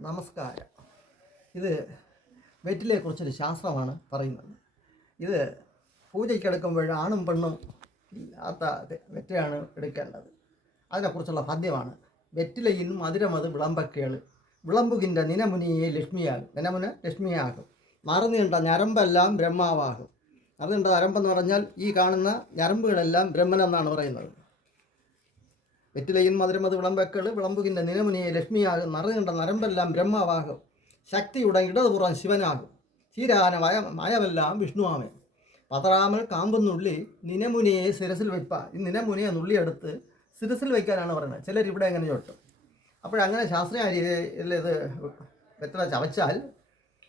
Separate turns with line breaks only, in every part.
നമസ്കാരം. ഇത് വെറ്റിലെ കുറച്ചൊരു ശാസ്ത്രമാണ് പറയുന്നത്. ഇത് പൂജയ്ക്കെടുക്കുമ്പോൾ ആണും പെണ്ണും ഇല്ലാത്ത വെറ്റയാണ് എടുക്കേണ്ടത്. അതിനെക്കുറിച്ചുള്ള പദ്യമാണ്. വെറ്റിലയിൽ മധുരമത് വിളമ്പക്കേൾ. വിളമ്പുകിന്റെ നിനമുനിയെ ലക്ഷ്മിയാകും. നിനമുന ലക്ഷ്മിയാകും. മറന്നുണ്ട ഞരമ്പെല്ലാം ബ്രഹ്മാവാകും. അതുകൊണ്ട് ഞരമ്പെന്ന് പറഞ്ഞാൽ ഈ കാണുന്ന ഞരമ്പുകളെല്ലാം ബ്രഹ്മനെന്നാണ് പറയുന്നത്. വെറ്റിലയും മധുരമത് വിളമ്പക്കൾ വിളമ്പുകിന്റെ നിലമുനിയെ ലക്ഷ്മിയാകും. നിറഞ്ഞുണ്ട നരമ്പെല്ലാം ബ്രഹ്മവാകും. ശക്തിയുടെ ഇടതുപുറം ശിവനാകും. ചീരാന വയ മയമെല്ലാം വിഷ്ണുവാമേ. പതറാമൽ കാമ്പുന്നുള്ളി നിനമുനിയെ ശിരസിൽ വെപ്പ ഈ നിനമുനിയെ നുള്ളിയെടുത്ത് ശിരസിൽ വയ്ക്കാനാണ് പറയുന്നത്. ചിലർ ഇവിടെ അങ്ങനെ ചൊട്ടും അപ്പോഴങ്ങനെ ശാസ്ത്രീയ രീതിയിൽ വെറ്റില ചവച്ചാൽ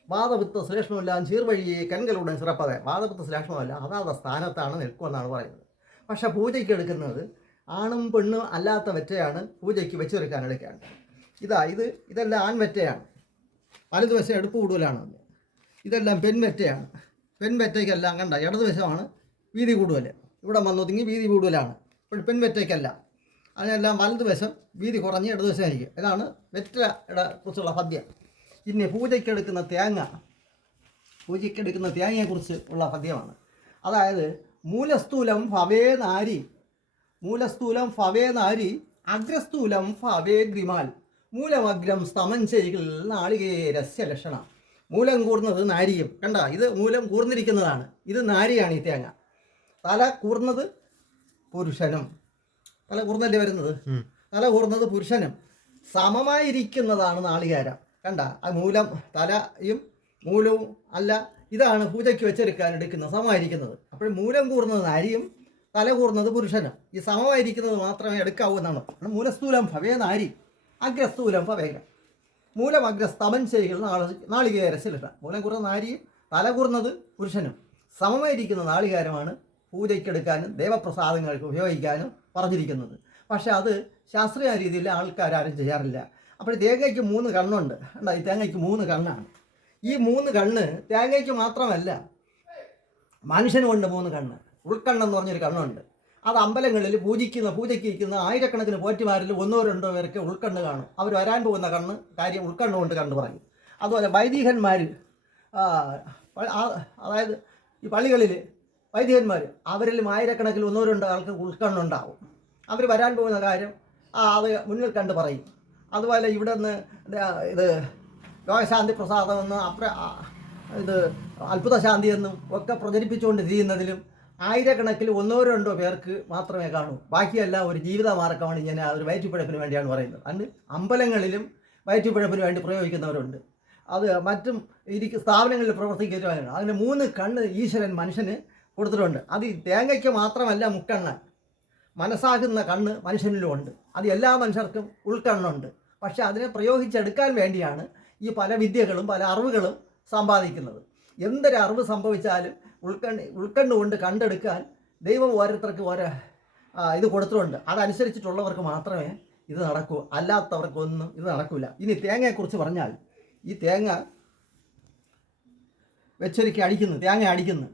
വാദവിത്ത ശ്ലേഷ്മമെല്ലാം ചീർവഴിയെ കൺകളുടെ സിറപ്പതെ. വാദവിത്ത ശ്ലേഷ്മമല്ല അതാത് സ്ഥാനത്താണ് നിൽക്കുമെന്നാണ് പറയുന്നത്. പക്ഷേ പൂജയ്ക്ക് എടുക്കുന്നത് ആണും പെണ്ണും അല്ലാത്ത വെറ്റയാണ് പൂജയ്ക്ക് വെച്ചെടുക്കാൻ എടുക്കേണ്ടത് ഇതാ ഇത് ഇതെല്ലാം ആൺവെറ്റയാണ് വലതുവശം എടുപ്പ് കൂടുതലാണ്. ഇതെല്ലാം പെൺവെറ്റയാണ് പെൺവെറ്റയ്ക്കെല്ലാം കണ്ട ഇടതുവശമാണ് വീതി കൂടുതൽ ഇവിടെ വന്നൊതുങ്ങി വീതി കൂടുതലാണ്. ഇപ്പോൾ പെൺവെറ്റയ്ക്കല്ല അതിനെല്ലാം വലതുവശം വീതി കുറഞ്ഞ് ഇടതുവശമായിരിക്കും. ഇതാണ് വെറ്റയുടെ കുറിച്ചുള്ള പദ്യം. ഇനി പൂജയ്ക്കെടുക്കുന്ന തേങ്ങ പൂജയ്ക്കെടുക്കുന്ന തേങ്ങയെക്കുറിച്ച് ഉള്ള പദ്യമാണ്. അതായത് മൂലസ്ഥൂലം ഭവേ നാരി മൂലസ്ഥൂലം ഫവേ നാരി അഗ്രസ്ഥൂലം ഫവേ ഗ്രിമാൽ. മൂലമഗ്രം സ്തമൻ ചെയ്കൾ നാളികേരസ്യ ലക്ഷണം. മൂലം കൂർന്നത് നാരിയും. കണ്ട ഇത് മൂലം കൂർന്നിരിക്കുന്നതാണ്. ഇത് നാരിയാണ് ഈ തേങ്ങ. തല കൂർന്നത് പുരുഷനും. തല കൂർന്നല്ലേ വരുന്നത്? തല കൂർന്നത് പുരുഷനും. സമമായിരിക്കുന്നതാണ് നാളികേരം. കണ്ട ആ മൂലം തലയും മൂലവും അല്ല. ഇതാണ് പൂജയ്ക്ക് വെച്ചെടുക്കാൻ എടുക്കുന്നത് സമമായിരിക്കുന്നത്. അപ്പോൾ മൂലം കൂർന്നത് നാരിയും തല കൂർന്നത് പുരുഷനും. ഈ സമമായിരിക്കുന്നത് മാത്രമേ എടുക്കാവൂ എന്നാണ് മൂലസ്ഥൂലം ഭവേ നാരി അഗ്രസ്ഥൂലം ഭവേക മൂലം അഗ്രസ്തമൻ ചെയ്യുകൾ നാളി നാളികേര ശിലഷ മൂലം നാരി തല കൂർന്നത് പുരുഷനും. സമമായിരിക്കുന്ന നാളികാരമാണ് പൂജയ്ക്കെടുക്കാനും ദേവപ്രസാദങ്ങൾക്ക് ഉപയോഗിക്കാനും പറഞ്ഞിരിക്കുന്നത്. പക്ഷേ അത് ശാസ്ത്രീയ രീതിയിൽ ആൾക്കാരും ചെയ്യാറില്ല. അപ്പോൾ തേങ്ങയ്ക്ക് മൂന്ന് കണ്ണുണ്ട്. കണ്ടോ? ഈ തേങ്ങയ്ക്ക് മൂന്ന് കണ്ണാണ്. ഈ മൂന്ന് കണ്ണ് തേങ്ങയ്ക്ക് മാത്രമല്ല മനുഷ്യനുമുണ്ട് മൂന്ന് കണ്ണ്. ഉൾക്കണ്ണെന്ന് പറഞ്ഞൊരു കണ്ണുണ്ട്. അത് അമ്പലങ്ങളിൽ പൂജിക്കുന്ന പൂജയ്ക്ക് ഇരിക്കുന്ന ആയിരക്കണക്കിന് പോറ്റിമാരിൽ ഒന്നോ രണ്ടോ പേർക്ക് ഉൾക്കണ്ണ് കാണും. അവർ വരാൻ പോകുന്ന കണ്ണ് കാര്യം ഉൾക്കണ്ണ് കൊണ്ട് കണ്ടു പറയും. അതുപോലെ വൈദികന്മാർ അതായത് ഈ പള്ളികളിൽ വൈദികന്മാർ അവരിലും ആയിരക്കണക്കിൽ ഒന്നോ രണ്ടോ ആൾക്ക് ഉൾക്കണ്ണുണ്ടാവും. അവർ വരാൻ പോകുന്ന കാര്യം അത് മുന്നിൽ കണ്ട് പറയും. അതുപോലെ ഇവിടെ നിന്ന് ഇത് ലോകശാന്തി പ്രസാദം എന്ന് അപ്ര ഇത് അത്ഭുതശാന്തി എന്നും ഒക്കെ പ്രചരിപ്പിച്ചുകൊണ്ട് തിരിയുന്നതിലും ആയിരക്കണക്കിൽ ഒന്നോ രണ്ടോ പേർക്ക് മാത്രമേ കാണൂ. ബാക്കിയെല്ലാം ഒരു ജീവിത മാർഗമാണ് ഇങ്ങനെ ഒരു വയറ്റുപിഴപ്പിന് വേണ്ടിയാണ് പറയുന്നത്. അന്ന് അമ്പലങ്ങളിലും വയറ്റുപിഴപ്പിന് വേണ്ടി പ്രയോഗിക്കുന്നവരുണ്ട്. അത് മറ്റും ഇരിക്ക സ്ഥാപനങ്ങളിൽ പ്രവർത്തിക്കുന്നവരുണ്ട്. അതിന് മൂന്ന് കണ്ണ് ഈശ്വരൻ മനുഷ്യന് കൊടുത്തിട്ടുണ്ട്. അത് തേങ്ങയ്ക്ക് മാത്രമല്ല മുക്കണ്ണ്. മനസ്സാകുന്ന കണ്ണ് മനുഷ്യനിലുമുണ്ട് അത് എല്ലാ മനുഷ്യർക്കും ഉൾക്കണ്ണുണ്ട്. പക്ഷേ അതിനെ പ്രയോഗിച്ചെടുക്കാൻ വേണ്ടിയാണ് ഈ പല വിദ്യകളും പല അറിവുകളും സമ്പാദിക്കുന്നത്. എന്തൊരു അറിവ് സംഭവിച്ചാലും ഉൾക്കണ്ണ് കൊണ്ട് കണ്ടെടുക്കാൻ ദൈവം ഓരോരുത്തർക്ക് ഓരോ ഇത് കൊടുത്തിട്ടുണ്ട്. അതനുസരിച്ചിട്ടുള്ളവർക്ക് മാത്രമേ ഇത് നടക്കൂ. അല്ലാത്തവർക്കൊന്നും ഇത് നടക്കില്ല ഇനി തേങ്ങയെക്കുറിച്ച് പറഞ്ഞാൽ ഈ തേങ്ങ വെച്ചൊരുക്കി അടിക്കുന്നു. തേങ്ങ അടിക്കുന്നു.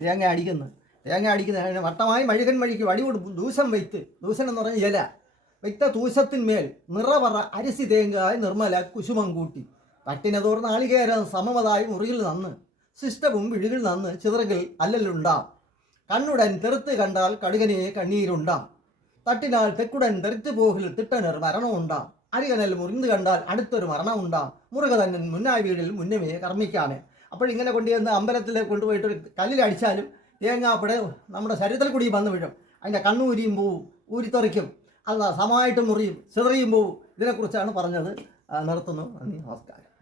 തേങ്ങ അടിക്കുന്നു. തേങ്ങ അടിക്കുന്ന വട്ടമായി മഴുകൻ മഴിക്ക് വടി കൊടുക്കും ദൂഷം വയ്ത്ത് ദൂഷൻ എന്ന് പറഞ്ഞ ഇല വ്യക്ത തൂശത്തിന്മേൽ നിറവറ അരിസി തേങ്ങായി നിർമ്മല കുശുമം കൂട്ടി. തട്ടിനെ തോർന്ന ആളികേരം സമമതായി മുറിയിൽ നന്ന് ശിഷ്ടവും വിഴുകിൽ നന്ന് ചിതറകിൽ അല്ലലുണ്ടാം. കണ്ണുടൻ തെറുത്ത് കണ്ടാൽ കടുകനെ കണ്ണീരുണ്ടാം. തട്ടിനാൽ തെക്കുടൻ തെറിച്ചു പോകിൽ തിട്ടനർ മരണമുണ്ടാം അരികനൽ മുറിഞ്ഞു കണ്ടാൽ അടുത്തൊരു മരണമുണ്ടാം മുറുക തന്നെ മുന്നായി വീടിൽ മുന്നമേ കർമ്മിക്കാമേ അപ്പോൾ ഇങ്ങനെ കൊണ്ടുവന്ന് അമ്പലത്തിൽ കൊണ്ടുപോയിട്ട് ഒരു കല്ലിൽ അടിച്ചാലും തേങ്ങാപ്പടെ നമ്മുടെ ശരീരത്തിൽ കൂടി വന്ന് വീഴും. അതിന്റെ കണ്ണൂരിയും പോവും ഊരിത്തെറിക്കും. അത് സമമായിട്ട് മുറിയും ചിതറിയും പോവും. ഇതിനെക്കുറിച്ചാണ് പറഞ്ഞത്. നിർത്തുന്നു. നന്ദി നമസ്കാരം.